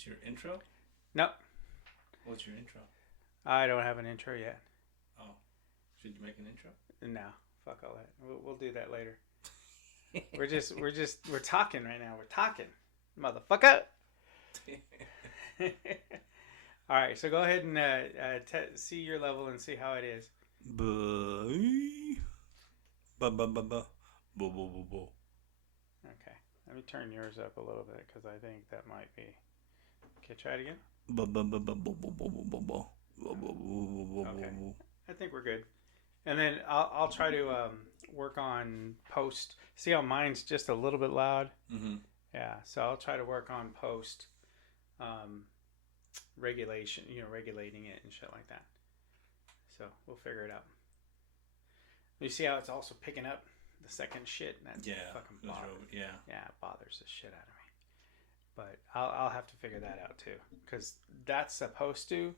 this your intro? No, What's your intro? I don't have an intro yet. Oh, should you make an intro? No, fuck all that. We'll do that later. We're talking right now. We're talking, motherfucker. All right, so go ahead and see your level and see how it is. Okay, let me turn yours up a little bit because I think that might be. Okay, try it again. Okay, I think we're good. And then I'll try to work on post. See how mine's just a little bit loud? Mm-hmm. Yeah, so I'll try to work on post regulation, regulating it and shit like that. So we'll figure it out. You see how it's also picking up the second shit? That fucking bothers. Yeah. Yeah, it bothers the shit out of me. But I'll have to figure that out too, because that's supposed to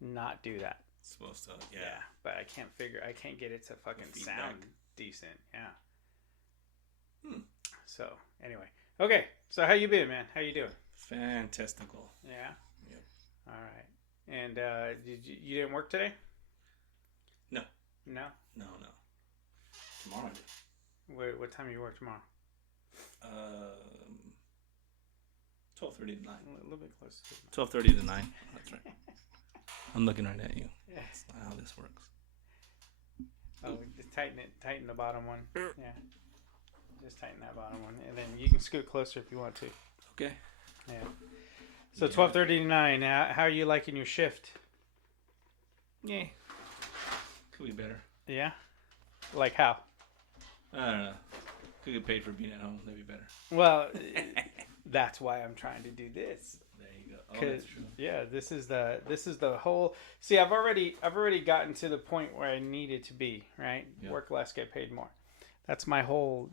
not do that. It's supposed to, yeah. But I can't get it to fucking sound decent. Yeah. So anyway, okay. So how you been, man? How you doing? Fantastical. Yeah. Yep. All right. And you didn't work today? No. No. No. Tomorrow I do. What time do you work tomorrow? 12:30 to 9. A little bit closer. 12:30 to 9. That's right. I'm looking right at you. Yeah. That's not how this works. Oh, just tighten the bottom one. Yeah. Just tighten that bottom one, and then you can scoot closer if you want to. Okay. Yeah. So 12:30 to 9. How are you liking your shift? Yeah. Could be better. Yeah. Like how? I don't know. Could get paid for being at home. That'd be better. Well, that's why I'm trying to do this. There you go. Oh, that's true. Yeah, this is the whole. See, I've already gotten to the point where I needed to be. Right. Yep. Work less, get paid more. That's my whole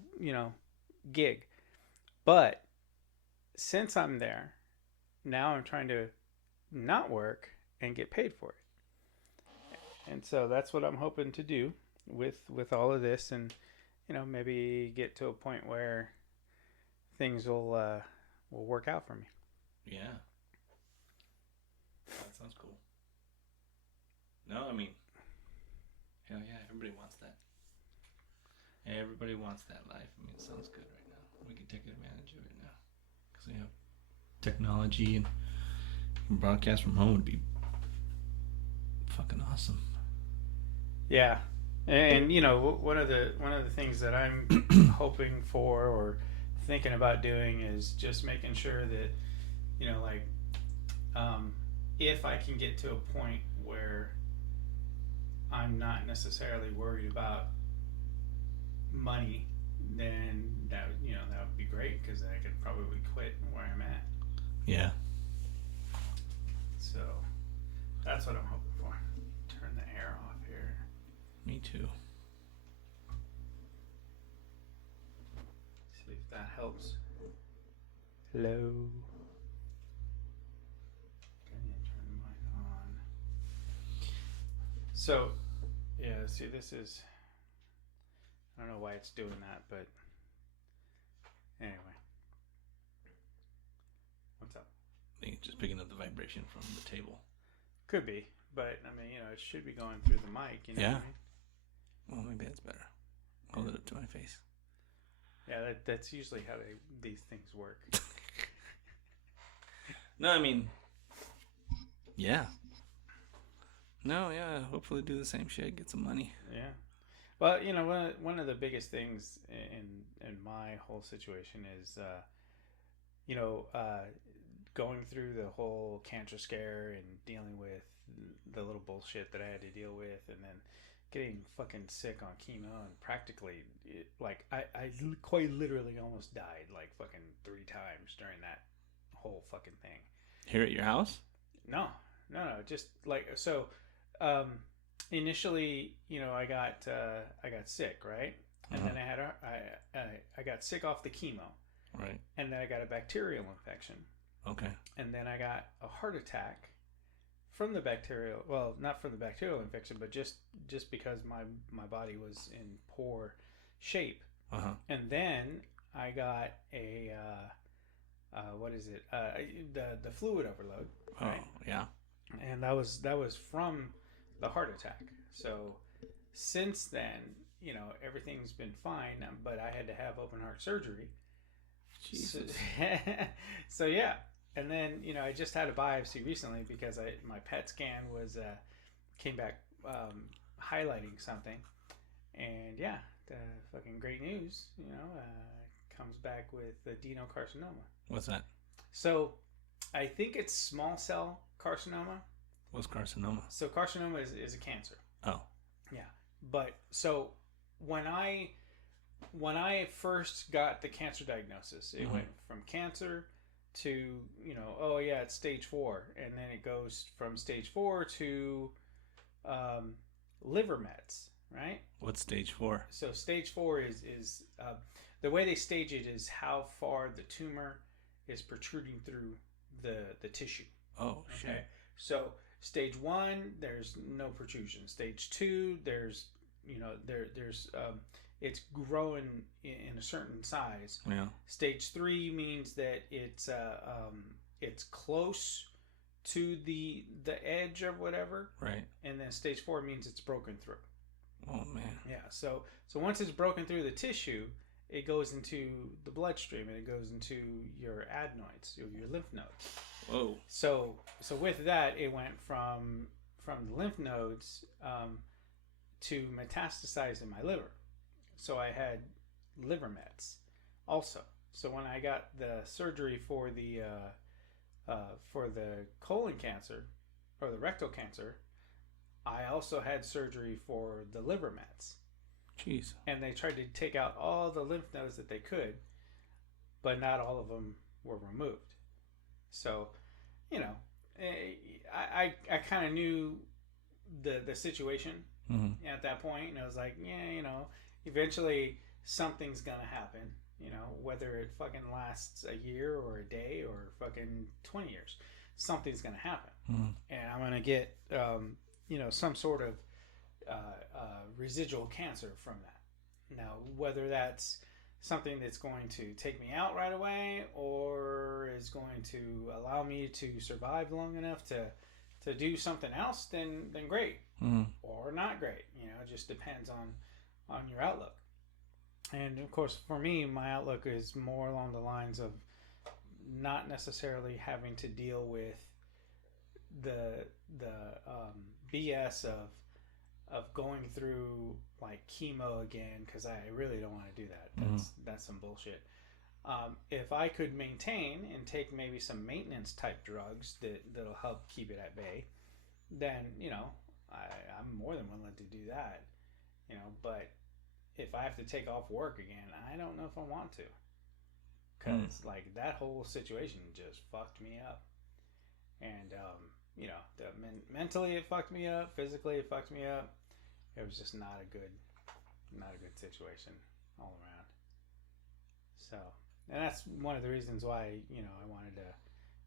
gig. But since I'm there, now I'm trying to not work and get paid for it. And so that's what I'm hoping to do with all of this, and maybe get to a point where things will work out for me. Yeah. That sounds cool. No, I mean, hell yeah, everybody wants that. Everybody wants that life. I mean, it sounds good right now. We can take advantage of it now. Because we have technology and broadcast from home would be fucking awesome. Yeah. And one of the things that I'm hoping for or thinking about doing is just making sure that if I can get to a point where I'm not necessarily worried about money, then that would be great, because I could probably quit where I'm at. Yeah. So that's what I'm hoping for. Turn the air off here. Me too. See if that helps. Hello. Can you turn the mic on? So, yeah, see, this is... I don't know why it's doing that, but... Anyway. What's up? I think it's just picking up the vibration from the table. Could be, but, I mean, it should be going through the mic, Yeah. What I mean? Well, maybe that's better. Hold it up to my face. Yeah, that's usually how these things work. No, I mean, yeah. No, yeah. Hopefully, do the same shit, get some money. Yeah. Well, one of the biggest things in my whole situation is, going through the whole cancer scare and dealing with the little bullshit that I had to deal with, and then getting fucking sick on chemo, and practically, I quite literally almost died like fucking 3 times during that whole fucking thing. Here at your house? No, just so. Initially, I got sick, right? And then I got sick off the chemo, right? And then I got a bacterial infection. Okay. And then I got a heart attack from the bacterial. Well, not from the bacterial infection, but just because my body was in poor shape. Uh-huh. And then I got a what is it? The fluid overload. Right? Oh, yeah. And that was from the heart attack. So since then, everything's been fine, but I had to have open heart surgery. Jesus. So yeah, and then I just had a biopsy recently because my PET scan was came back highlighting something, and yeah, the fucking great news, comes back with adenocarcinoma. What's that? So I think it's small cell carcinoma. What's carcinoma? So carcinoma is a cancer. Oh. Yeah. But so when I first got the cancer diagnosis, it went from cancer to, oh yeah, it's stage 4. And then it goes from stage 4 to liver mets, right? What's stage 4? So stage 4 is the way they stage it is how far the tumor is protruding through the tissue. Oh, shit. Okay. So stage 1, there's no protrusion. Stage 2, there's it's growing in a certain size. Yeah. Stage 3 means that it's close to the edge of whatever. Right. And then stage 4 means it's broken through. Oh man. Yeah. So once it's broken through the tissue, it goes into the bloodstream and it goes into your adenoids, your lymph nodes. Whoa. So with that, it went from the lymph nodes to metastasize in my liver. So I had liver mets also. So when I got the surgery for the colon cancer or the rectal cancer, I also had surgery for the liver mets. Jeez. And they tried to take out all the lymph nodes that they could, but not all of them were removed. So, I kind of knew the situation at that point, and I was like, yeah, eventually something's gonna happen. Whether it fucking lasts a year or a day or fucking 20 years, something's gonna happen, and I'm gonna get some sort of residual cancer from that. Now, whether that's something that's going to take me out right away or is going to allow me to survive long enough to do something else, then great, or not great. It just depends on your outlook. And of course, for me, my outlook is more along the lines of not necessarily having to deal with the BS of going through like chemo again, because I really don't want to do that. That's some bullshit. If I could maintain and take maybe some maintenance type drugs that'll help keep it at bay, then I'm more than willing to do that. But if I have to take off work again, I don't know if I want to, because like that whole situation just fucked me up, and mentally it fucked me up, physically it fucked me up. It was just not a good situation all around. So, and that's one of the reasons why I wanted to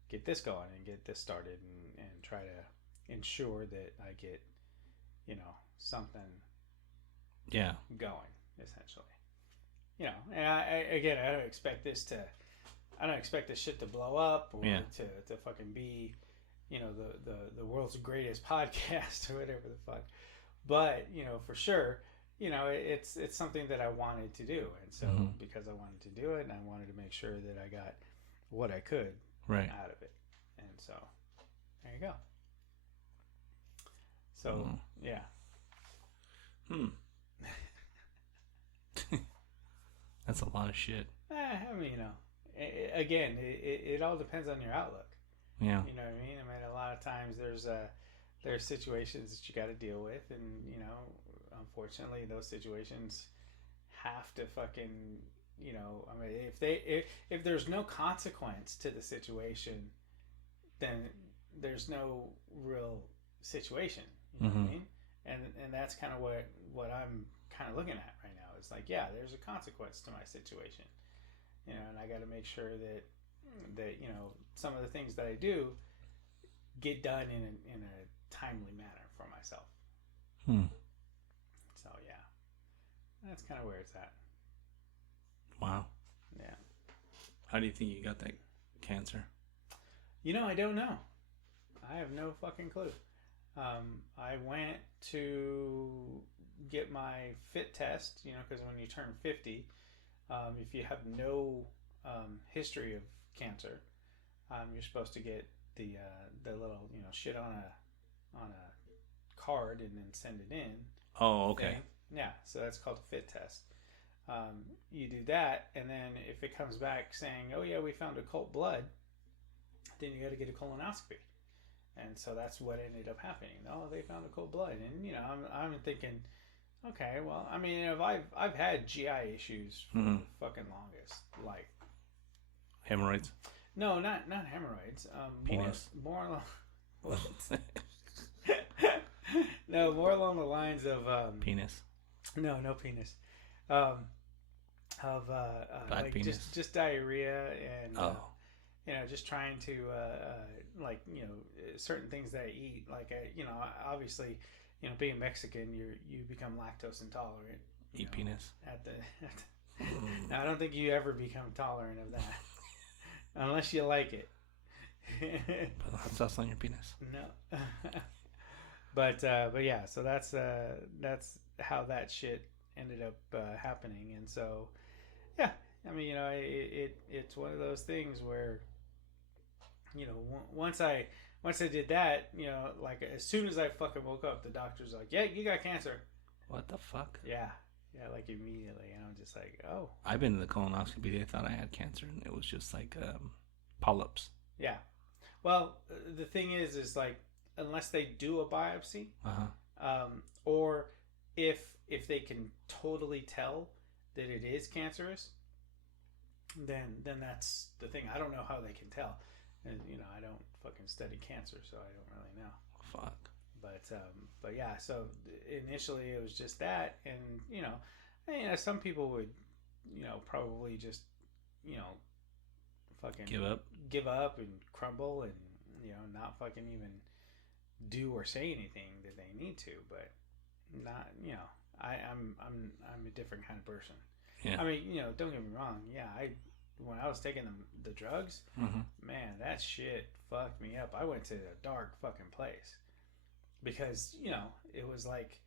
get this going and get this started and try to ensure that I get something going, essentially. And I don't expect this shit to blow up or to fucking be the world's greatest podcast or whatever the fuck. But, for sure, it's something that I wanted to do. And so because I wanted to do it, and I wanted to make sure that I got what I could out of it. And so there you go. So, yeah. That's a lot of shit. I mean, again, it all depends on your outlook. Yeah. You know what I mean? I mean, a lot of times there's situations that you got to deal with, and unfortunately, those situations have to fucking, I mean, if there's no consequence to the situation, then there's no real situation. You know what I mean? And that's kind of what I'm kind of looking at right now. It's like, yeah, there's a consequence to my situation, and I got to make sure that some of the things that I do get done in a timely manner for myself. So yeah, that's kind of where it's at. Wow. Yeah. How do you think you got that cancer? I don't know. I have no fucking clue. I went to get my fit test, because when you turn 50, if you have no history of cancer, you're supposed to get the little shit on a card and then send it in. Oh, okay. Thing. Yeah, so that's called a fit test. You do that, and then if it comes back saying, "Oh yeah, we found occult blood," then you got to get a colonoscopy. And so that's what ended up happening. Oh, they found occult blood, and I'm thinking, okay, well, I mean, I've had GI issues for the fucking longest, like hemorrhoids. No, not hemorrhoids. Penis. More along. No, more along the lines of penis. No penis. Of like penis. just diarrhea and just trying to certain things that I eat. Like obviously, being Mexican, you become lactose intolerant. Eat penis. Now, I don't think you ever become tolerant of that, unless you like it. Put hot sauce on your penis. No. But yeah, so that's how that shit ended up happening, and so yeah, I mean, it's one of those things where once I did that, like as soon as I fucking woke up, the doctor's like, "Yeah, you got cancer." What the fuck? Yeah, like immediately, and I'm just like, "Oh." I've been to the colonoscopy. They thought I had cancer, and it was just like polyps. Yeah, well, the thing is like, unless they do a biopsy, or if they can totally tell that it is cancerous, then that's the thing. I don't know how they can tell, and I don't fucking study cancer, so I don't really know. Fuck. But yeah, so initially it was just that, and some people would probably just fucking give up and crumble and not fucking even do or say anything that they need to, but not I'm a different kind of person. Yeah. I mean, don't get me wrong. Yeah, when I was taking the drugs, man, that shit fucked me up. I went to a dark fucking place because it was like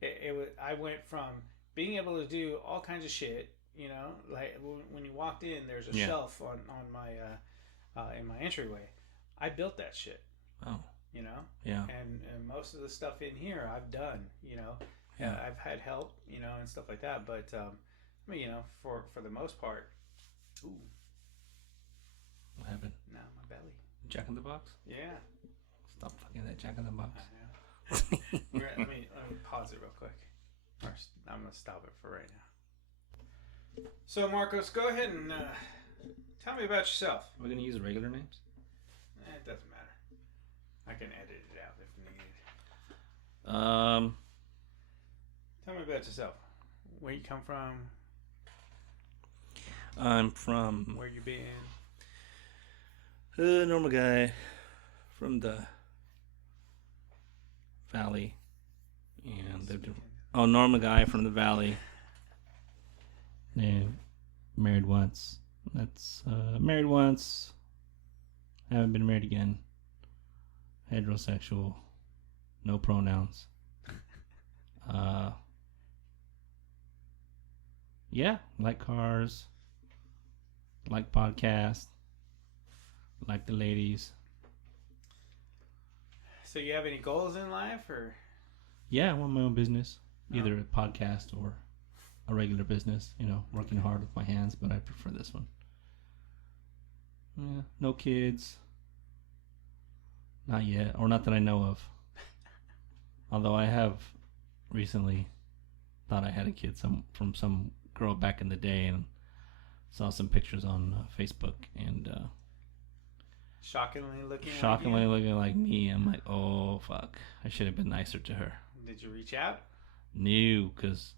it was. I went from being able to do all kinds of shit. Like when you walked in, there's a shelf on my in my entryway. I built that shit. Oh. Yeah. And most of the stuff in here I've done, I've had help, and stuff like that. But, I mean, for the most part, ooh. What happened? No, my belly. Jack in the Box? Yeah. Stop fucking that Jack in the Box. I know. let me pause it real quick. First, I'm going to stop it for right now. So, Marcos, go ahead and tell me about yourself. Are we going to use regular names? It doesn't matter. I can edit it out if needed. Tell me about yourself. Where you come from? I'm from... Where you been? Normal guy from the valley. And normal guy from the valley. Yeah, married once. That's married once. Haven't been married again. Heterosexual. No pronouns. Yeah, like cars. Like podcasts. Like the ladies. So you have any goals in life, or? Yeah, I want my own business. Either a podcast or a regular business. Working hard with my hands, but I prefer this one. Yeah, no kids. Not yet, or not that I know of. Although I have recently thought I had a kid from some girl back in the day, and saw some pictures on Facebook, and shockingly looking like me. I'm like, oh fuck, I should have been nicer to her. Did you reach out? No, because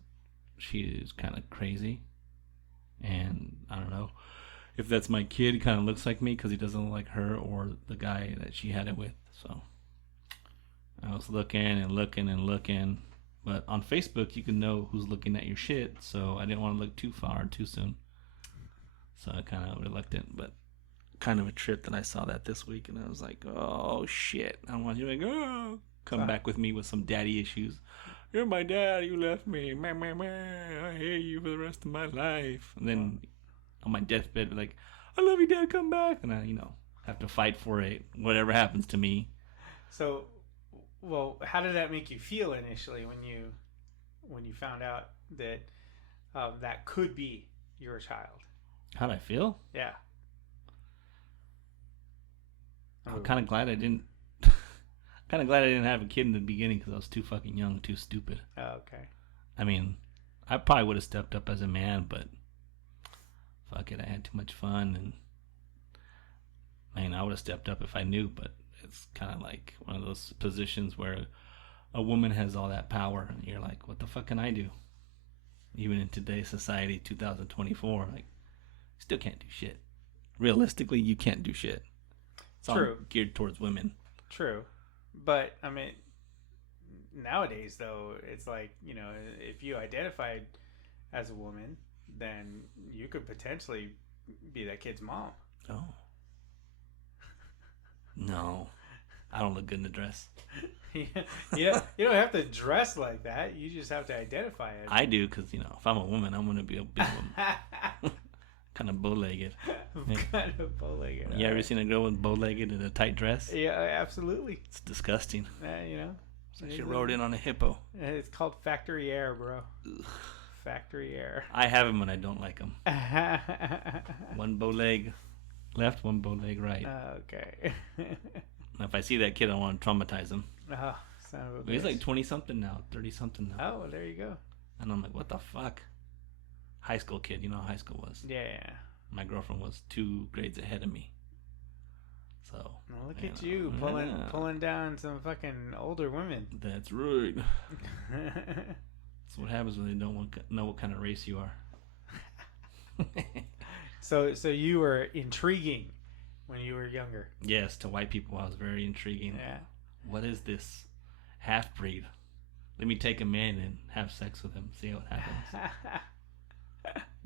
she is kind of crazy, and I don't know if that's my kid. He kind of looks like me because he doesn't look like her or the guy that she had it with. So I was looking and looking and looking, but on Facebook you can know who's looking at your shit, so I didn't want to look too far too soon, so I kind of reluctant. But kind of a trip that I saw that this week, and I was like, oh shit! I want you to like, oh, come back with me with some daddy issues. You're my dad. You left me. Meh, meh, meh. I hate you for the rest of my life. And then on my deathbed, like, I love you, Dad. Come back. And I, have to fight for it. Whatever happens to me. So, well, how did that make you feel initially when you found out that that could be your child? How'd I feel? Yeah. I'm kind of glad I didn't. Have a kid in the beginning because I was too fucking young, too stupid. Oh, okay. I mean, I probably would have stepped up as a man, but fuck it, I had too much fun, and I would have stepped up if I knew. But it's kind of like one of those positions where a woman has all that power, and you're like, what the fuck can I do? Even in today's society, 2024, like, still can't do shit. Realistically, you can't do shit. It's True. all geared towards women. True. But, I mean, nowadays, though, it's like, if you identified as a woman, then you could potentially be that kid's mom. Oh. No. I don't look good in a dress. You don't have to dress like that. You just have to identify it. I do, because, if I'm a woman, I'm going to be a big woman. Kind of bow-legged. Kind of bow-legged. You ever seen a girl with bow-legged in a tight dress? Yeah, absolutely. It's disgusting. It's like she rode in on a hippo. It's called factory air, bro. Ugh. Factory air. I have them when I don't like them. One bow leg left, one bow leg right. Okay. If I see that kid, I want to traumatize him. Oh, son of a bitch. He's like 20-something now, 30-something now. Oh, well, there you go. And I'm like, what the fuck? High school kid, you know how high school was. Yeah. My girlfriend was 2 grades ahead of me. So. Well, look at you pulling down some fucking older women. That's right. That's what happens when they don't know what kind of race you are. So you were intriguing when you were younger. Yes, to white people I was very intriguing. Yeah. What is this half-breed? Let me take him in and have sex with him, see what happens.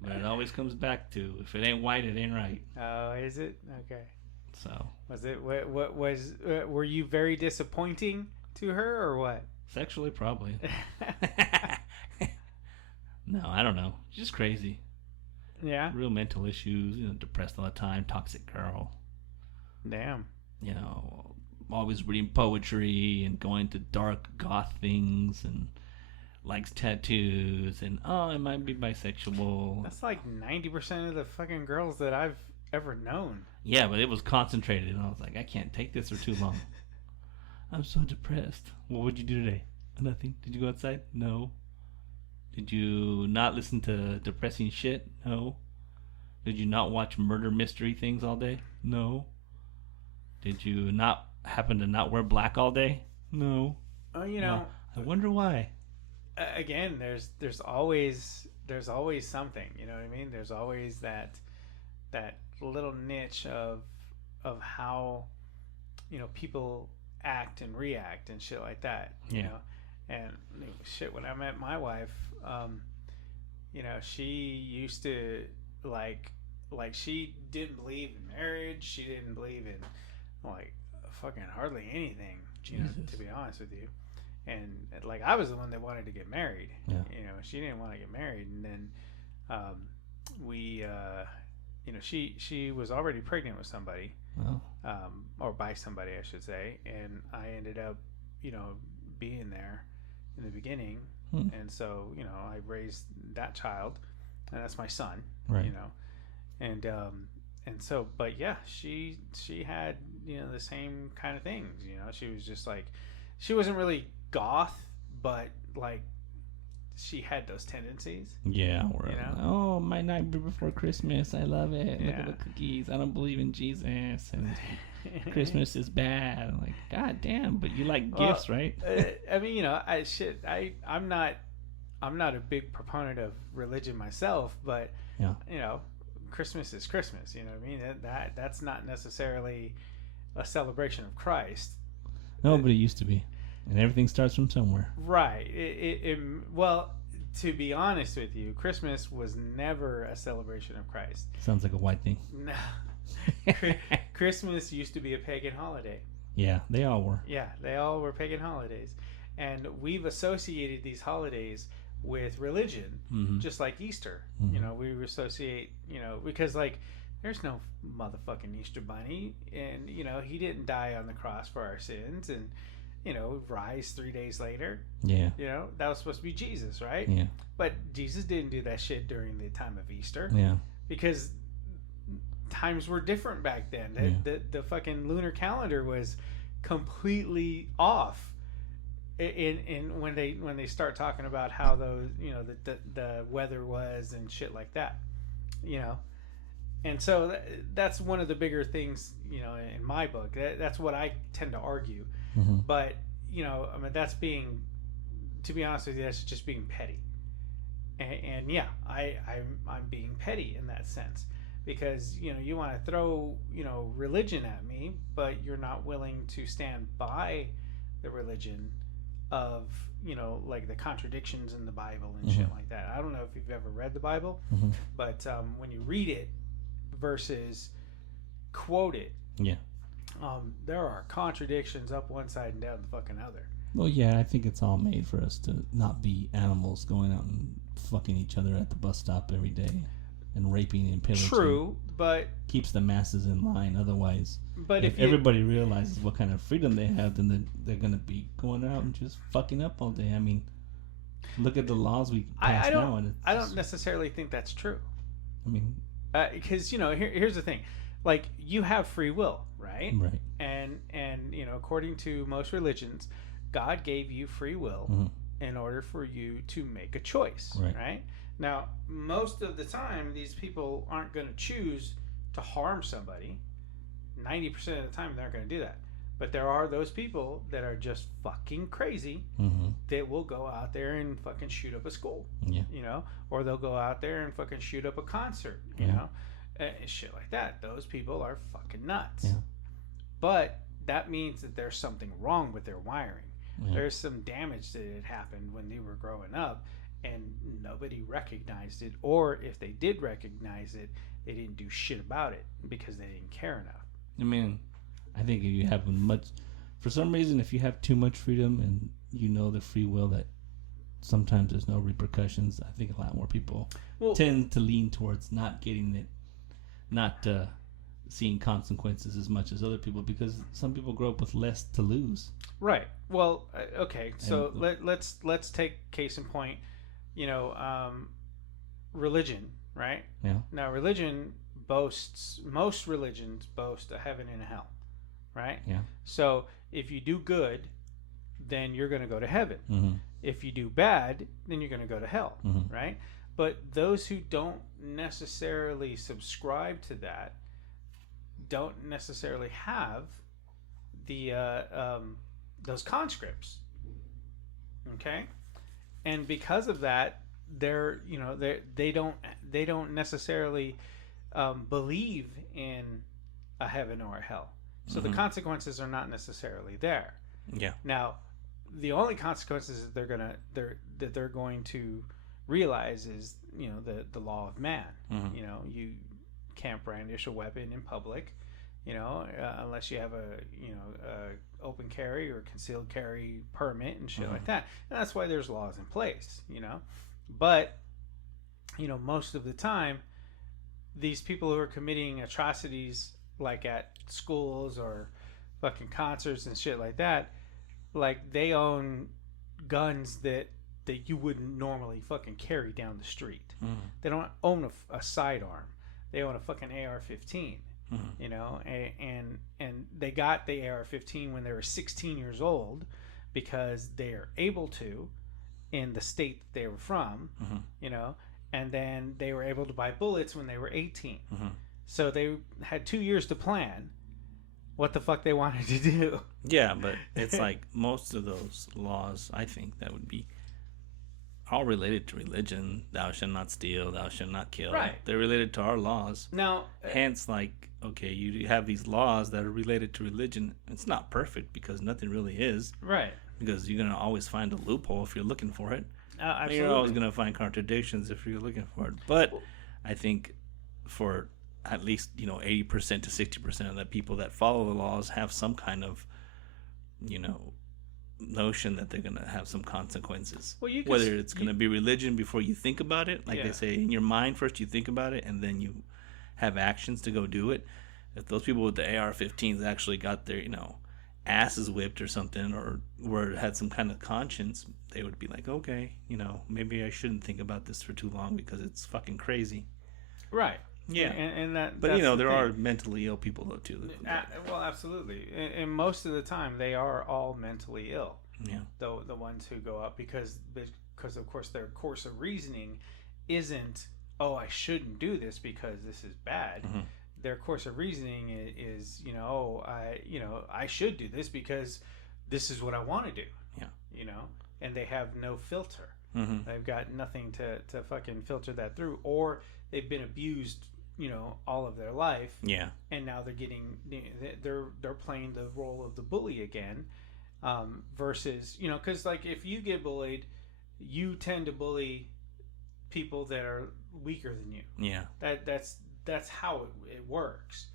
But it always comes back to, if it ain't white, it ain't right. Oh, is it? Okay. So. Was it, what was, were you very disappointing to her or what? Sexually, probably. No, I don't know. She's just crazy. Yeah. Real mental issues, depressed all the time, toxic girl. Damn. Always reading poetry and going to dark goth things and likes tattoos and, it might be bisexual. That's like 90% of the fucking girls that I've ever known. Yeah, but it was concentrated and I was like, I can't take this for too long. I'm so depressed. What would you do today? Nothing. Did you go outside? No. Did you not listen to depressing shit? No. Did you not watch murder mystery things all day? No. Did you not happen to not wear black all day? No. Oh, I wonder why. Again, there's always something, you know what I mean? There's always that little niche of how people act and react and shit like that. You know? And shit, when I met my wife, she used to like she didn't believe in marriage. She didn't believe in fucking hardly anything, to be honest with you. And like I was the one that wanted to get married. Yeah. She didn't want to get married, and then she was already pregnant with somebody, or by somebody, I should say, and I ended up, being there in the beginning, and so I raised that child, and that's my son, right? And so, but yeah, she had the same kind of things. She was just like, she wasn't really goth, but like she had those tendencies. Yeah, oh, my night before Christmas, I love it. Yeah. Look at the cookies. I don't believe in Jesus, and Christmas is bad. I'm like, God damn, but you like gifts, right? I mean, I'm not a big proponent of religion myself, but Christmas is Christmas. You know what I mean? That's not necessarily a celebration of Christ. No, but it used to be. And everything starts from somewhere. Right. Well, to be honest with you, Christmas was never a celebration of Christ. Sounds like a white thing. Christmas used to be a pagan holiday. Yeah, they all were. Yeah, they all were pagan holidays. And we've associated these holidays with religion, just like Easter. You know, we associate, because like there's no motherfucking Easter bunny, and he didn't die on the cross for our sins, and rise 3 days later. Yeah. That was supposed to be Jesus, right? Yeah. But Jesus didn't do that shit during the time of Easter. Yeah. Because times were different back then. The fucking lunar calendar was completely off. In when they start talking about how those the weather was and shit like that, and so that's one of the bigger things in my book. That's what I tend to argue, but I mean that's being, to be honest with you, that's just being petty, and yeah, I'm being petty in that sense, because you want to throw religion at me, but you're not willing to stand by the religion of like the contradictions in the Bible and shit like that. I don't know if you've ever read the Bible, but when you read it versus quote it, there are contradictions up one side and down the fucking other. Well, yeah, I think it's all made for us to not be animals going out and fucking each other at the bus stop every day and raping and pillaging. True, but keeps the masses in line. Otherwise, but if everybody realizes what kind of freedom they have, then they're going to be going out and just fucking up all day. I mean, look at the laws we pass now. And I don't necessarily think that's true. I mean, because here's the thing, like you have free will, right? Right. And according to most religions, God gave you free will in order for you to make a choice, right? Now, most of the time, these people aren't going to choose to harm somebody. 90% of the time, they're not going to do that. But there are those people that are just fucking crazy that will go out there and fucking shoot up a school, or they'll go out there and fucking shoot up a concert, shit like that. Those people are fucking nuts. Yeah. But that means that there's something wrong with their wiring. Yeah. There's some damage that had happened when they were growing up, and nobody recognized it, or if they did recognize it, they didn't do shit about it because they didn't care enough. I mean, I think if you have for some reason, if you have too much freedom and the free will that sometimes there's no repercussions, I think a lot more people tend to lean towards not getting it, not seeing consequences as much as other people, because some people grow up with less to lose. Right. Well, okay. So let's take case in point. Religion, right? Yeah. Now, most religions boast a heaven and a hell, right? Yeah. So if you do good, then you're going to go to heaven. If you do bad, then you're going to go to hell, right? But those who don't necessarily subscribe to that don't necessarily have the those conscripts, okay? And because of that, they don't necessarily believe in a heaven or a hell. So the consequences are not necessarily there. Yeah. Now, the only consequences that they're going to realize is the law of man. You can't brandish a weapon in public, unless you have a open carry or concealed carry permit and shit like that. And that's why there's laws in place, But most of the time, these people who are committing atrocities like at schools or fucking concerts and shit like that, like they own guns that you wouldn't normally fucking carry down the street. They don't own a sidearm. They own a fucking AR-15. And they got the AR-15 when they were 16 years old because they are able to in the state that they were from, and then they were able to buy bullets when they were 18. So they had 2 years to plan what the fuck they wanted to do. Yeah, but it's like most of those laws, I think, that would be all related to religion. Thou shalt not steal, thou shalt not kill. Right. They're related to our laws. Now, hence, like, okay, you have these laws that are related to religion. It's not perfect because nothing really is. Right. Because you're going to always find a loophole if you're looking for it. Absolutely. You're always going to find contradictions if you're looking for it. But I think for at least 80% to 60% of the people that follow the laws have some kind of notion that they're going to have some consequences. Well, whether it's going to be religion before you think about it, like they say, in your mind first you think about it and then you have actions to go do it. If those people with the AR-15s actually got their asses whipped or something, or had some kind of conscience, they would be like, okay, maybe I shouldn't think about this for too long because it's fucking crazy. Right. Yeah. And that. But there are mentally ill people though too. Well, absolutely. And most of the time, they are all mentally ill. Yeah. The ones who go up because of course their course of reasoning isn't, oh, I shouldn't do this because this is bad. Mm-hmm. Their course of reasoning is I should do this because this is what I want to do. Yeah. And they have no filter. Mm-hmm. They've got nothing to fucking filter that through, or they've been abused, all of their life. Yeah. And now they're playing the role of the bully again, versus, because like if you get bullied, you tend to bully people that are weaker than you. Yeah. That's how it works.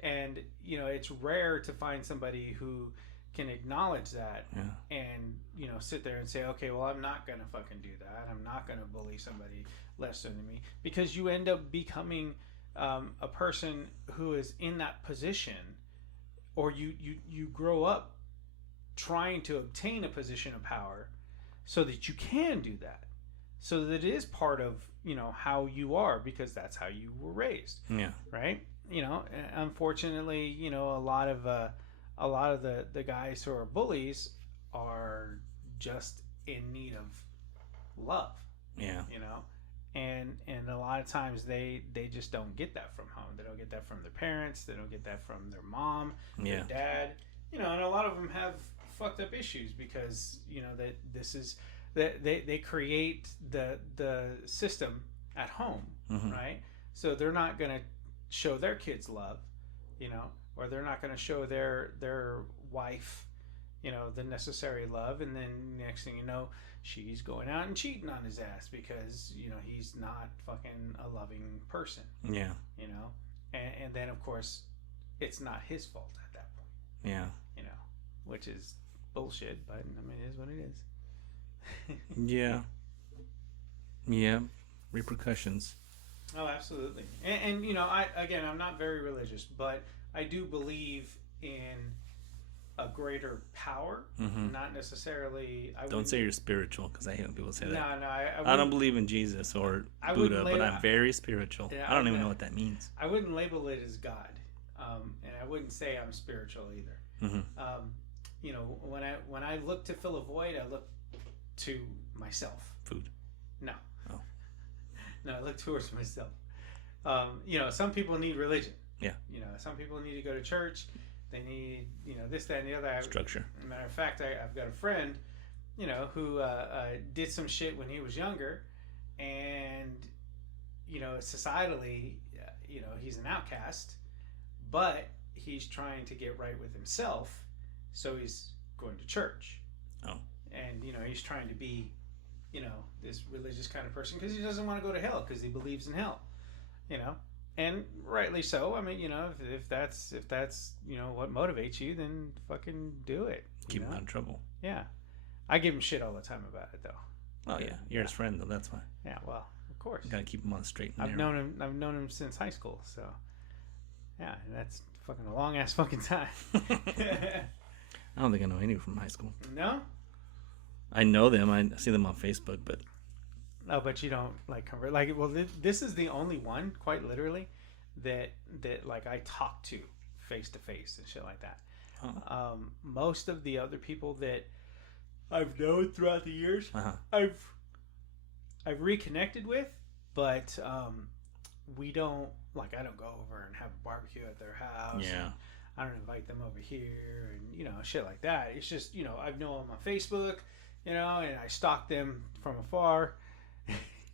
And, it's rare to find somebody who can acknowledge that and, sit there and say, okay, well, I'm not going to fucking do that. I'm not going to bully somebody lesser than me, because you end up becoming a person who is in that position, or you grow up trying to obtain a position of power so that you can do that. So that it is part of, how you are, because that's how you were raised. Yeah. Right. Unfortunately, a lot of the guys who are bullies are just in need of love. Yeah. And a lot of times they just don't get that from home. They don't get that from their parents. They don't get that from their mom, their dad. And a lot of them have fucked up issues because that this is that they create the system at home, mm-hmm. right? So they're not going to show their kids love, or they're not going to show their wife, the necessary love, and then next thing you know, she's going out and cheating on his ass because he's not fucking a loving person. Yeah. And then of course, it's not his fault at that point. Yeah. Which is bullshit, but it is what it is. Yeah. Yeah. Repercussions. Oh, absolutely. And I'm not very religious, but I do believe in a greater power, mm-hmm. not necessarily. Don't say you're spiritual, because I hate when people say that. No, I don't believe in Jesus or Buddha, but I'm very spiritual. Yeah, I don't even know what that means. I wouldn't label it as God, and I wouldn't say I'm spiritual either. Mm-hmm. When I look to fill a void, I look to myself. Food. No. Oh. No, I look towards myself. Some people need religion. Yeah. Some people need to go to church. They need, this, that, and the other. Structure. Matter of fact, I've got a friend, who did some shit when he was younger, and, societally, he's an outcast, but he's trying to get right with himself, so he's going to church. Oh. And, he's trying to be, this religious kind of person because he doesn't want to go to hell because he believes in hell, and rightly so. If that's what motivates you, then fucking do it. Keep him out of trouble. Yeah. I give him shit all the time about it though. Oh yeah. You're his friend though, that's why. Yeah, well, of course. You gotta keep him on the straight and I've known him since high school, so yeah, that's fucking a long ass fucking time. I don't think I know any from high school. No? I know them. I see them on Facebook, but... No, but you don't, this is the only one, quite literally, that I talk to face-to-face and shit like that. Oh. Most of the other people that I've known throughout the years, uh-huh. I've reconnected with, but we don't, I don't go over and have a barbecue at their house. Yeah. I don't invite them over here and, shit like that. It's just, I've known them on Facebook, and I stalk them from afar.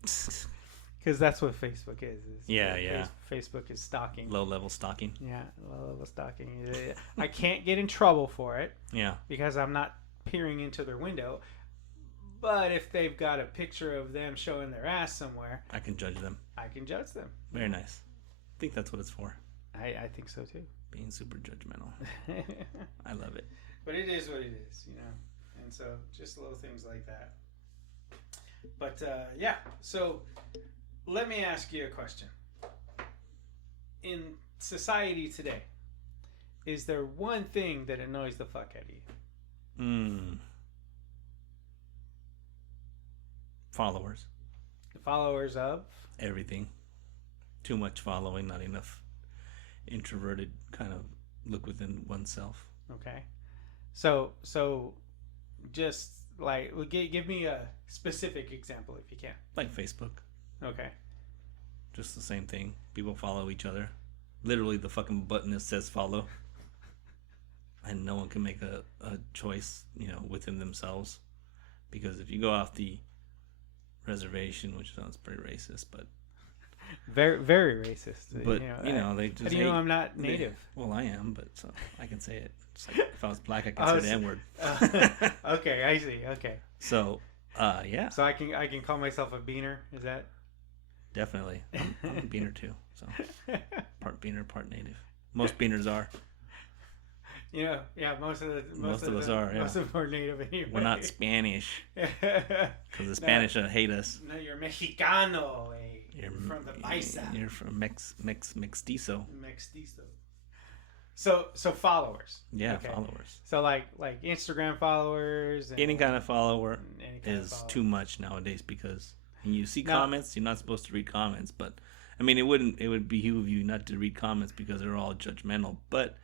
Because that's what Facebook is. Yeah. Facebook is stalking. Low-level stalking. Yeah, low-level stalking. I can't get in trouble for it. Yeah. Because I'm not peering into their window. But if they've got a picture of them showing their ass somewhere... I can judge them. I can judge them. Very nice. think that's what it's for. I think so too. Being super judgmental. I love it. But it is what it is, And so just little things like that. But yeah, so let me ask you a question. In society today, is there one thing that annoys the fuck out of you? Followers. The followers of? Everything. Too much following, not enough introverted kind of look within oneself. Okay. So just like, give me a specific example if you can. Like Facebook. Okay. Just the same thing. People follow each other. Literally the fucking button that says follow. And no one can make a choice, within themselves. Because if you go off the reservation, which sounds pretty racist, but... Very, very racist. But, they just... How do you know I'm not native? Well, I am, but so I can say it. It's like if I was black, I could say the N-word. Okay, I see. Okay. So, yeah. So I can call myself a beaner, is that? Definitely. I'm a beaner too. So part beaner, part native. Most beaners are. Yeah, most of us are. Yeah. Most of them are native anyway. We're not Spanish. Because the Spanish hate us. No, you're Mexicano. You're from the Paisa. You're from Mestizo. Mestizo. So followers. Yeah, okay. Followers. So like Instagram followers. Any kind of follower is too much nowadays because you see comments. You're not supposed to read comments, but I mean, it would behoove you not to read comments because they're all judgmental. But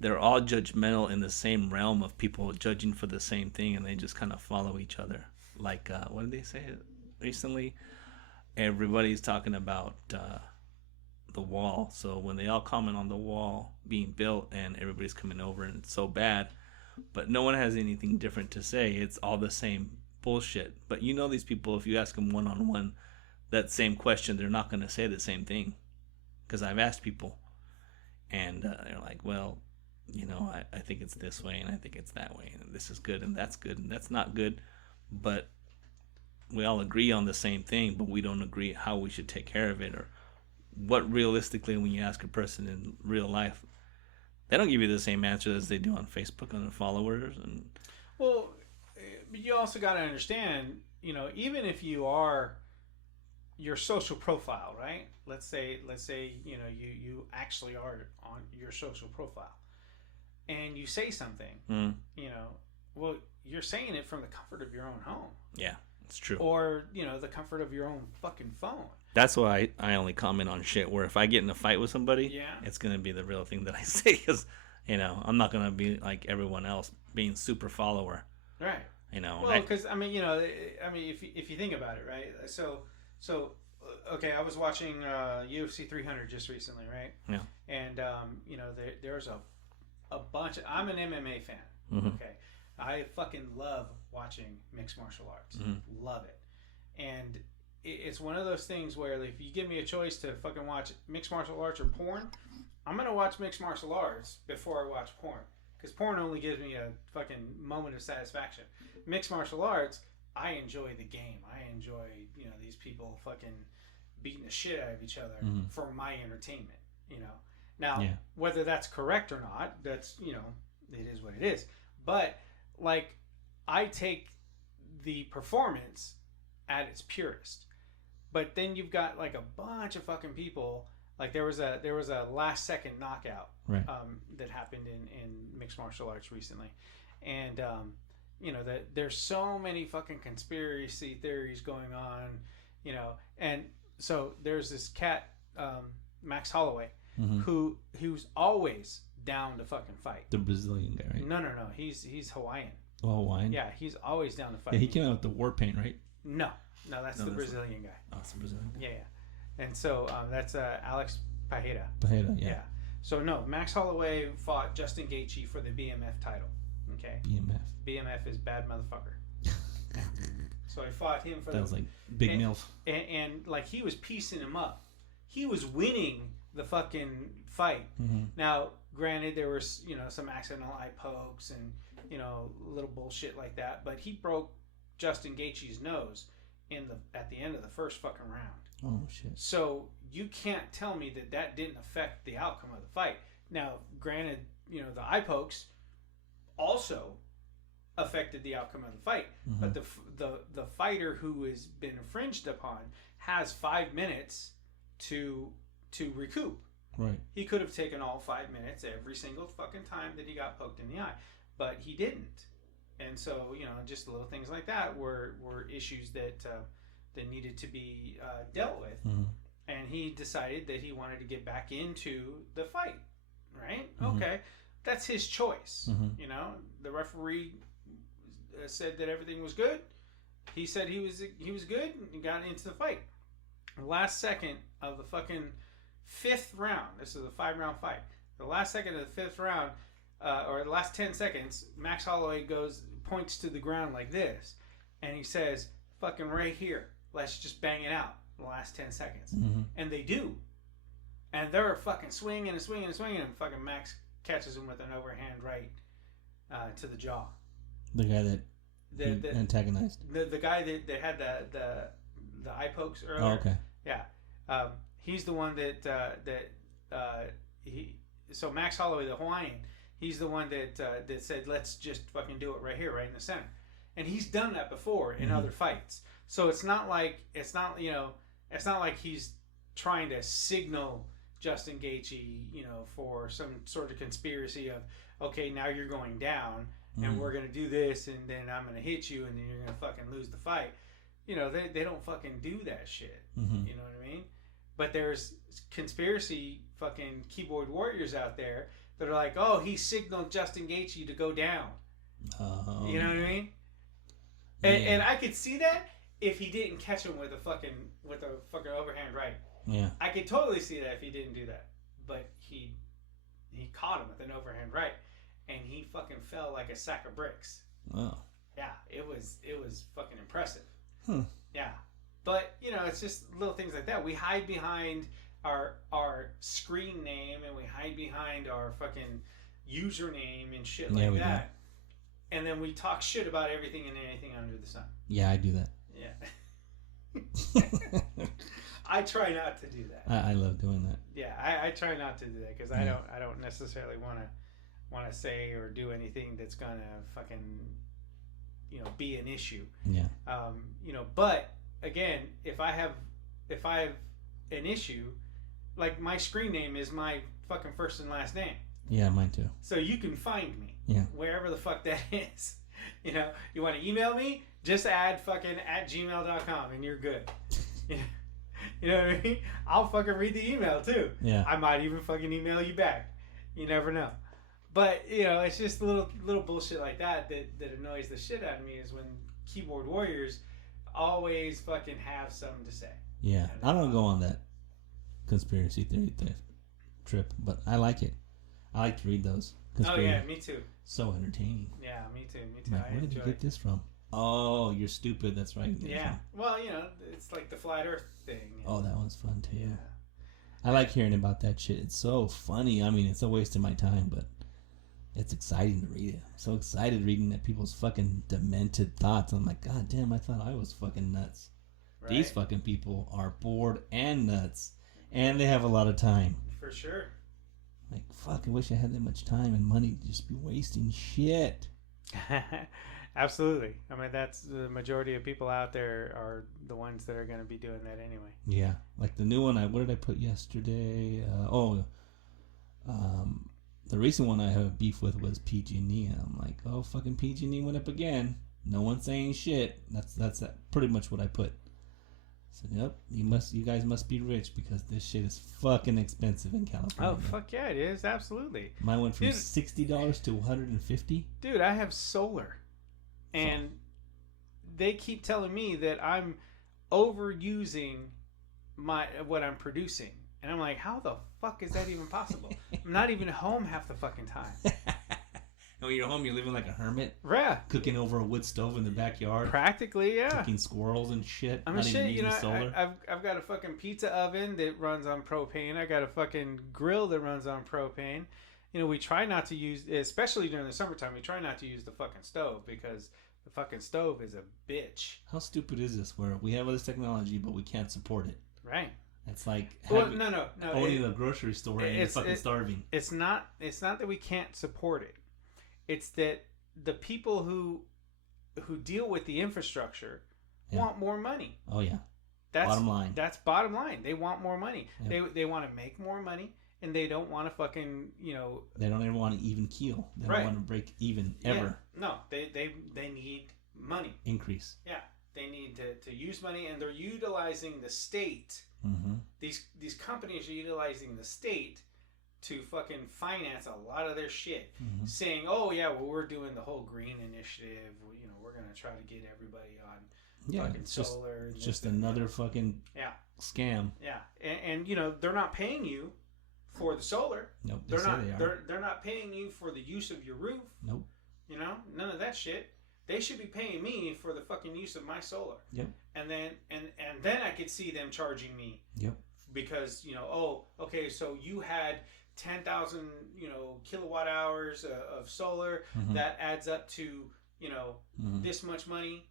they're all judgmental in the same realm of people judging for the same thing, and they just kind of follow each other. Like what did they say recently? Everybody's talking about the wall. So when they all comment on the wall being built and everybody's coming over and it's so bad, but no one has anything different to say. It's all the same bullshit. But these people, if you ask them one-on-one that same question, they're not going to say the same thing. Because I've asked people and they're like, well, I think it's this way and I think it's that way. And this is good and that's not good. But we all agree on the same thing, but we don't agree how we should take care of it or what realistically when you ask a person in real life, they don't give you the same answer as they do on Facebook on their followers. And well, you also got to understand, even if you are your social profile, right? Let's say you actually are on your social profile and you say something, well, you're saying it from the comfort of your own home. Yeah. It's true. Or, the comfort of your own fucking phone. That's why I only comment on shit where if I get in a fight with somebody, it's going to be the real thing that I say because, I'm not going to be like everyone else being super follower. Right. Well, because, if you think about it, right? So, okay, I was watching UFC 300 just recently, right? Yeah. And, there's a bunch of... I'm an MMA fan, okay? I fucking love watching mixed martial arts. Mm-hmm. Love it. And it's one of those things where if you give me a choice to fucking watch mixed martial arts or porn, I'm going to watch mixed martial arts before I watch porn. Because porn only gives me a fucking moment of satisfaction. Mixed martial arts, I enjoy the game. I enjoy, these people fucking beating the shit out of each other for my entertainment, Now, whether that's correct or not, that's, it is what it is. But... like, I take the performance at its purest, but then you've got like a bunch of fucking people. Like there was a last second knockout that happened in mixed martial arts recently, and that there's so many fucking conspiracy theories going on, and so there's this cat Max Holloway who's always down to fucking fight. The Brazilian guy, right? No. He's Hawaiian. Oh, Hawaiian? Yeah, he's always down to fight. Yeah, he came out with the war paint, right? No, that's the Brazilian guy. Oh, it's the Brazilian guy. Yeah. And so that's Alex Pajeda. Pajeda, yeah. So no, Max Holloway fought Justin Gaethje for the BMF title. Okay. BMF is bad motherfucker. So I fought him for that was like big MILF. And like he was piecing him up. He was winning the fucking fight. Mm-hmm. Now, granted, there was some accidental eye pokes and little bullshit like that, but he broke Justin Gaethje's nose at the end of the first fucking round. Oh shit! So you can't tell me that didn't affect the outcome of the fight. Now, granted, you know, the eye pokes also affected the outcome of the fight, but the fighter who has been infringed upon has 5 minutes to recoup. Right. He could have taken all 5 minutes every single fucking time that he got poked in the eye, but he didn't. And so, you know, just little things like that were issues that needed to be dealt with. And he decided that he wanted to get back into the fight, right? Okay, that's his choice. You know, the referee said that everything was good. He said he was good and got into the fight. The last second of the fucking 5th round. This is a 5-round fight. The last second of the 5th round, or the last 10 seconds, Max Holloway points to the ground like this, and he says, "Fucking right here. Let's just bang it out." The last 10 seconds. And they do. And they're fucking swinging and swinging and swinging, and fucking Max catches him with an overhand right to the jaw. The guy that antagonized. The guy that had the eye pokes earlier. Oh, okay. Yeah. He's the one so Max Holloway, the Hawaiian, he's the one that said, "Let's just fucking do it right here, right in the center." And he's done that before in other fights. So it's not like he's trying to signal Justin Gaethje, you know, for some sort of conspiracy of, okay, now you're going down and we're going to do this and then I'm going to hit you and then you're going to fucking lose the fight. You know, they don't fucking do that shit. You know what I mean? But there's conspiracy fucking keyboard warriors out there that are like, oh, he signaled Justin Gaethje to go down. You know what I mean? And I could see that if he didn't catch him with a fucking overhand right. Yeah. I could totally see that if he didn't do that. But he caught him with an overhand right, and he fucking fell like a sack of bricks. Wow. Yeah, it was fucking impressive. Yeah. But, you know, it's just little things like that. We hide behind our screen name and we hide behind our fucking username and shit like that. Do. And then we talk shit about everything and anything under the sun. Yeah, I do that. Yeah. I try not to do that. I love doing that. Yeah, I try not to do that because I don't necessarily want to say or do anything that's gonna fucking, you know, be an issue. Yeah. You know, but again, if I have an issue, like my screen name is my fucking first and last name. Yeah, mine too. So you can find me. Yeah. Wherever the fuck that is. You know, you want to email me? Just add fucking @gmail.com and you're good. You know what I mean? I'll fucking read the email too. Yeah. I might even fucking email you back. You never know. But, you know, it's just little bullshit like that annoys the shit out of me is when keyboard warriors always fucking have something to say. Yeah. I don't go on that conspiracy theory trip, but I like it. I like to read those. Oh, yeah, me too. So entertaining. Yeah, me too. Like, where did you get this from? Oh, you're stupid. That's right. Yeah. Well, you know, it's like the flat Earth thing. Oh, that one's fun too. Yeah. I like hearing about that shit. It's so funny. I mean, it's a waste of my time, but it's exciting to read it. I'm so excited reading that people's fucking demented thoughts. I'm like, God damn, I thought I was fucking nuts. Right. These fucking people are bored and nuts, and they have a lot of time. For sure. Like, fuck, I wish I had that much time and money to just be wasting shit. Absolutely. I mean, that's the majority of people out there are the ones that are going to be doing that anyway. Yeah. Like the new one, what did I put yesterday? The recent one I have beef with was PG&E. And I'm like, oh, fucking PG&E went up again. No one's saying shit. That's pretty much what I put. I said, yep, you guys must be rich because this shit is fucking expensive in California. Oh, fuck yeah, it is. Absolutely. Mine went from $60 to $150. Dude, I have solar. And they keep telling me that I'm overusing what I'm producing. And I'm like, how the fuck is that even possible? I'm not even home half the fucking time. When you're home, you're living like a hermit. Yeah. Cooking over a wood stove in the backyard. Practically, yeah. Cooking squirrels and shit. I mean, shit, you know, I've got a fucking pizza oven that runs on propane. I got a fucking grill that runs on propane. You know, we try not to use, especially during the summertime, we try not to use the fucking stove because the fucking stove is a bitch. How stupid is this where we have all this technology, but we can't support it? Right. It's like no. owning a grocery store and you're fucking starving. It's not that we can't support it. It's that the people who deal with the infrastructure want more money. Oh yeah. That's bottom line. That's bottom line. They want more money. Yep. They want to make more money, and they don't want to fucking, They don't even want to even keel. They don't want to break even ever. Yeah. No, they need money. Increase. Yeah. They need to use money, and they're utilizing the state. Mm-hmm. These companies are utilizing the state to fucking finance a lot of their shit, saying, "Oh yeah, well we're doing the whole green initiative. We're gonna try to get everybody on fucking solar." It's just another fucking scam. Yeah, and they're not paying you for the solar. Nope. They're not paying you for the use of your roof. Nope. None of that shit. They should be paying me for the fucking use of my solar. Yep. And then I could see them charging me. Yep. Because okay, so you had 10,000 kilowatt hours of solar. That adds up to this much money,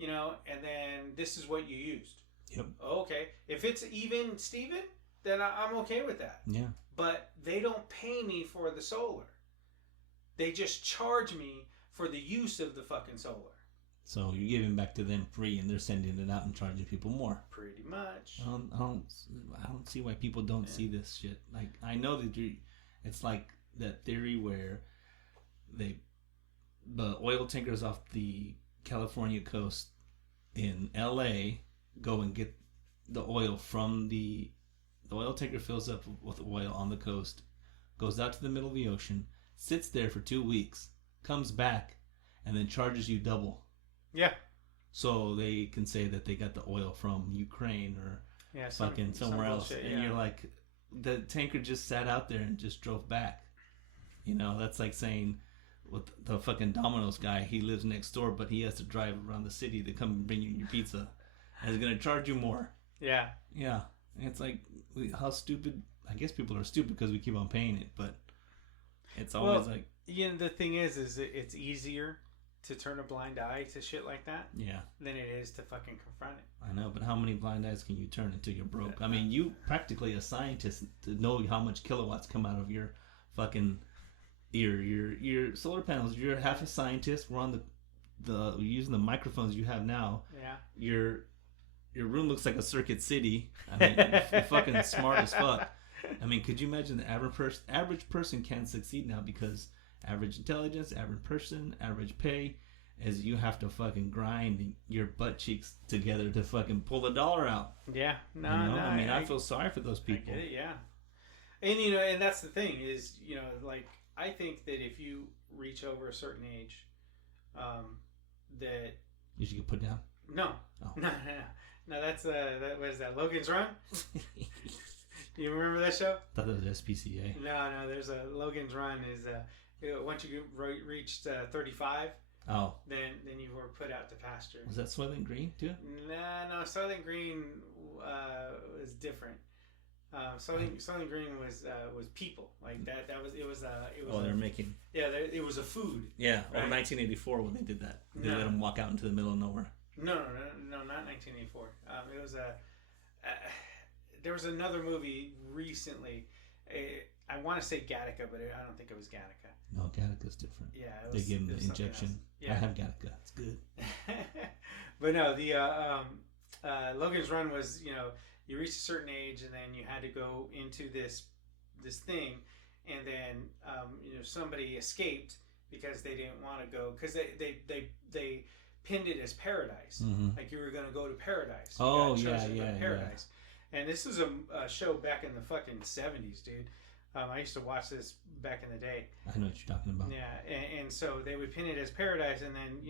and then this is what you used. Yep. Okay, if it's even Steven, then I'm okay with that. Yeah. But they don't pay me for the solar. They just charge me for the use of the fucking solar. So you're giving back to them free, and they're sending it out and charging people more. Pretty much. I don't see why people don't see this shit. Like, I know that it's like that theory where the oil tankers off the California coast in LA go and get the oil from the oil tanker, fills up with oil on the coast, goes out to the middle of the ocean, sits there for 2 weeks, comes back, and then charges you double. Yeah. So they can say that they got the oil from Ukraine or somewhere else. Bullshit, and you're like, the tanker just sat out there and just drove back. That's like saying with the fucking Domino's guy, he lives next door, but he has to drive around the city to come and bring you your pizza. And he's going to charge you more. Yeah. Yeah. And it's like, how stupid. I guess people are stupid because we keep on paying it, but it's always like. The thing is it's easier to turn a blind eye to shit like that than it is to fucking confront it. I know, but how many blind eyes can you turn until you're broke? I mean, you practically a scientist to know how much kilowatts come out of your fucking your solar panels. You're half a scientist. We're on the using the microphones you have now. Yeah. Your room looks like a circuit city. I mean, you're fucking smart as fuck. I mean, could you imagine the average person can succeed now because average intelligence, average person, average pay, is you have to fucking grind your butt cheeks together to fucking pull the dollar out. Yeah, no. I mean, I feel sorry for those people. I get it, yeah. And and that's the thing is, like I think that if you reach over a certain age, that you should get put down. No, oh. no. That's that was that Logan's Run. You remember that show? I thought that was SPCA. No. There's a Logan's Run is once you reached 35, then you were put out to pasture. Was that Soylent Green too? No. Soylent Green was different. Soylent Green was people like that. It was. They're making. Yeah, it was a food. Yeah, right? Or 1984 when they did that. They let them walk out into the middle of nowhere. No, not 1984. It was there was another movie recently. I want to say Gattaca, but I don't think it was Gattaca. No, Gattaca's different. Yeah, they give them the injection. Yeah. I have Gattaca. It's good. But no, the Logan's Run was you reached a certain age and then you had to go into this thing, and then somebody escaped because they didn't want to go because they pinned it as paradise, like you were going to go to paradise. Oh yeah, paradise. And this is a show back in the fucking 70s, dude. I used to watch this back in the day. I know what you're talking about. Yeah, and so they would pin it as paradise, and then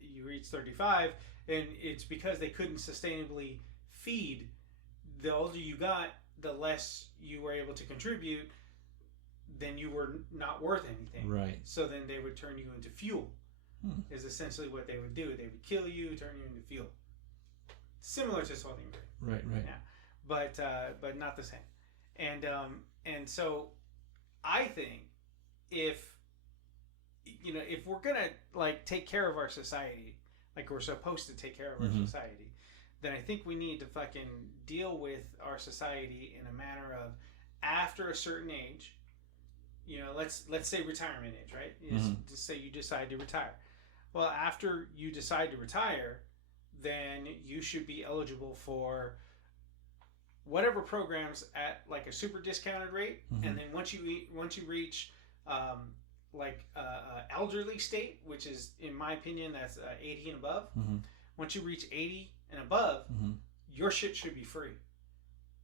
you reach 35, and it's because they couldn't sustainably feed. The older you got, the less you were able to contribute. Then you were not worth anything. Right. So then they would turn you into fuel. Is essentially what they would do. They would kill you, turn you into fuel. Similar to Soylent Green. Right. Yeah, but not the same. And so I think if we're gonna like take care of our society like we're supposed to take care of our society, then I think we need to fucking deal with our society in a manner of after a certain age, you know, let's say retirement age, right? Just say you decide to retire. Well, after you decide to retire, then you should be eligible for whatever programs at like a super discounted rate, and then once you reach elderly state, which is in my opinion that's 80 and above. Once you reach 80 and above, your shit should be free.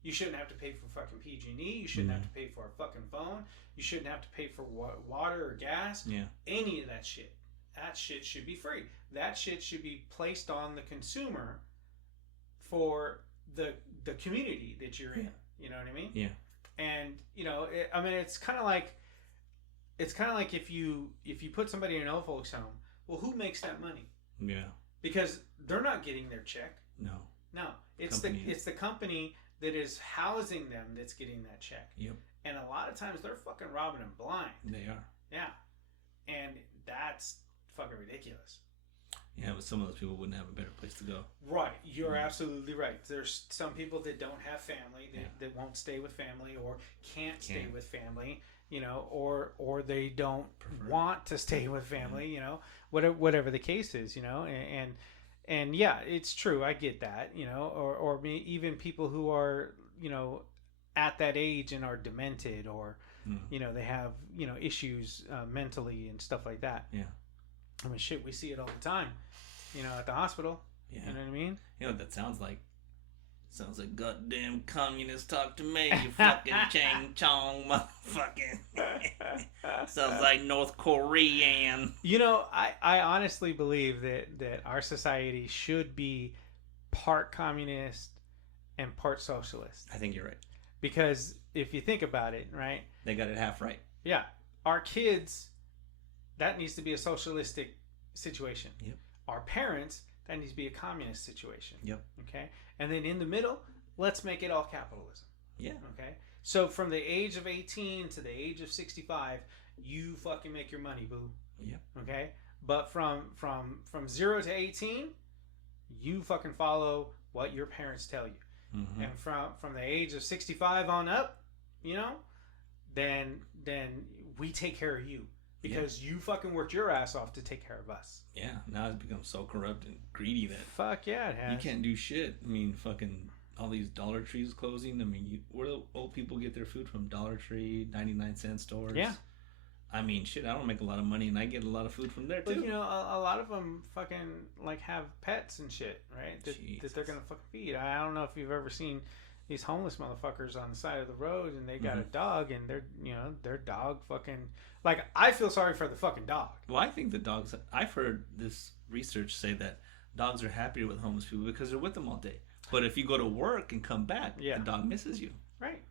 You shouldn't have to pay for fucking PG&E. You shouldn't have to pay for a fucking phone. You shouldn't have to pay for water or gas. Yeah. Any of that shit. That shit should be free. That shit should be placed on the consumer for the community that you're in. You know what I mean? Yeah. And you know, it's kind of like if you put somebody in an old folks home. Well, who makes that money? Yeah. Because they're not getting their check. No. It's the company that is housing them that's getting that check. Yep. And a lot of times they're fucking robbing them blind. They are. Yeah. And that's fucking ridiculous. Yeah, but some of those people wouldn't have a better place to go. Right. You're absolutely right. There's some people that don't have family, that won't stay with family or can't stay with family, you know, or they don't want to stay with family, you know, whatever the case is, you know, and yeah, it's true. I get that, you know, or even people who are, you know, at that age and are demented or, you know, they have, you know, issues mentally and stuff like that. Yeah. I mean, shit, we see it all the time, you know, at the hospital. Yeah. You know what I mean? You know what that sounds like? Sounds like goddamn communists talk to me, you fucking chang chong motherfucking. Sounds like North Korean. You know, I honestly believe that our society should be part communist and part socialist. I think you're right. Because if you think about it, right? They got it half right. Yeah. Our kids, that needs to be a socialistic situation. Yep. Our parents, that needs to be a communist situation. Yep. Okay? And then in the middle, let's make it all capitalism. Yeah. Okay? So from the age of 18 to the age of 65, you fucking make your money, boo. Yep. Okay? But from 0 to 18, you fucking follow what your parents tell you. Mm-hmm. And from the age of 65 on up, you know, then we take care of you. Because you fucking worked your ass off to take care of us. Yeah, now it's become so corrupt and greedy that... Fuck yeah, it has. You can't do shit. I mean, fucking all these Dollar Trees closing. I mean, where do old people get their food from? Dollar Tree, 99-cent stores? Yeah. I mean, shit, I don't make a lot of money and I get a lot of food from there, too. But, you know, a lot of them fucking, like, have pets and shit, right? That they're gonna fucking feed. I don't know if you've ever seen these homeless motherfuckers on the side of the road and they got a dog and their dog fucking... Like, I feel sorry for the fucking dog. Well, I think the dogs... I've heard this research say that dogs are happier with homeless people because they're with them all day. But if you go to work and come back, the dog misses you. Right.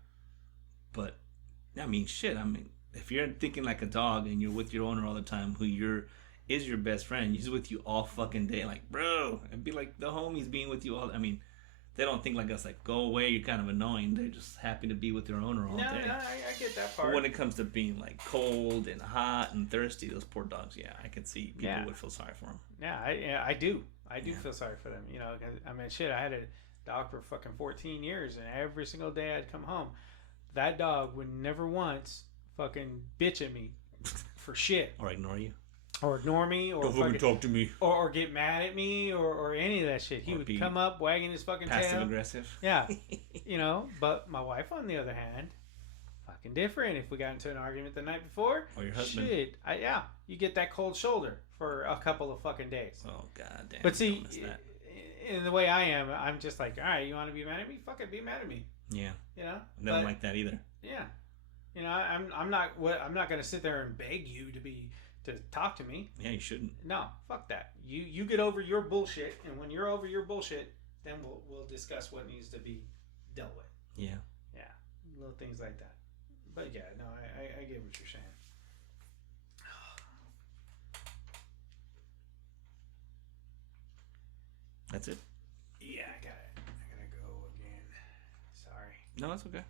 But, I mean, shit. I mean, if you're thinking like a dog and you're with your owner all the time, who is your best friend, he's with you all fucking day. Like, bro, it'd be like the homies being with you all... I mean... They don't think like us, like, go away, you're kind of annoying. They're just happy to be with their owner all day. No, I get that part. But when it comes to being, like, cold and hot and thirsty, those poor dogs, I can see people would feel sorry for them. Yeah, I do. I do feel sorry for them. You know, I mean, shit, I had a dog for fucking 14 years, and every single day I'd come home. That dog would never once fucking bitch at me for shit. Or ignore you. Or ignore me, or don't fucking talk to me, or get mad at me, or any of that shit. He would come up wagging his fucking tail. Passive aggressive. Yeah, you know. But my wife, on the other hand, fucking different. If we got into an argument the night before, or your husband, shit, you get that cold shoulder for a couple of fucking days. Oh god damn. But see, in the way I am, I'm just like, all right, you want to be mad at me? Fucking be mad at me. Yeah. You know. I don't like that either. Yeah. You know, I'm not gonna sit there and beg you to talk to me. Yeah, you shouldn't. No, fuck that. You get over your bullshit, and when you're over your bullshit, then we'll discuss what needs to be dealt with. Yeah. Yeah, little things like that. But yeah, no, I get what you're saying. That's it? Yeah, I gotta go again. Sorry. No, that's okay.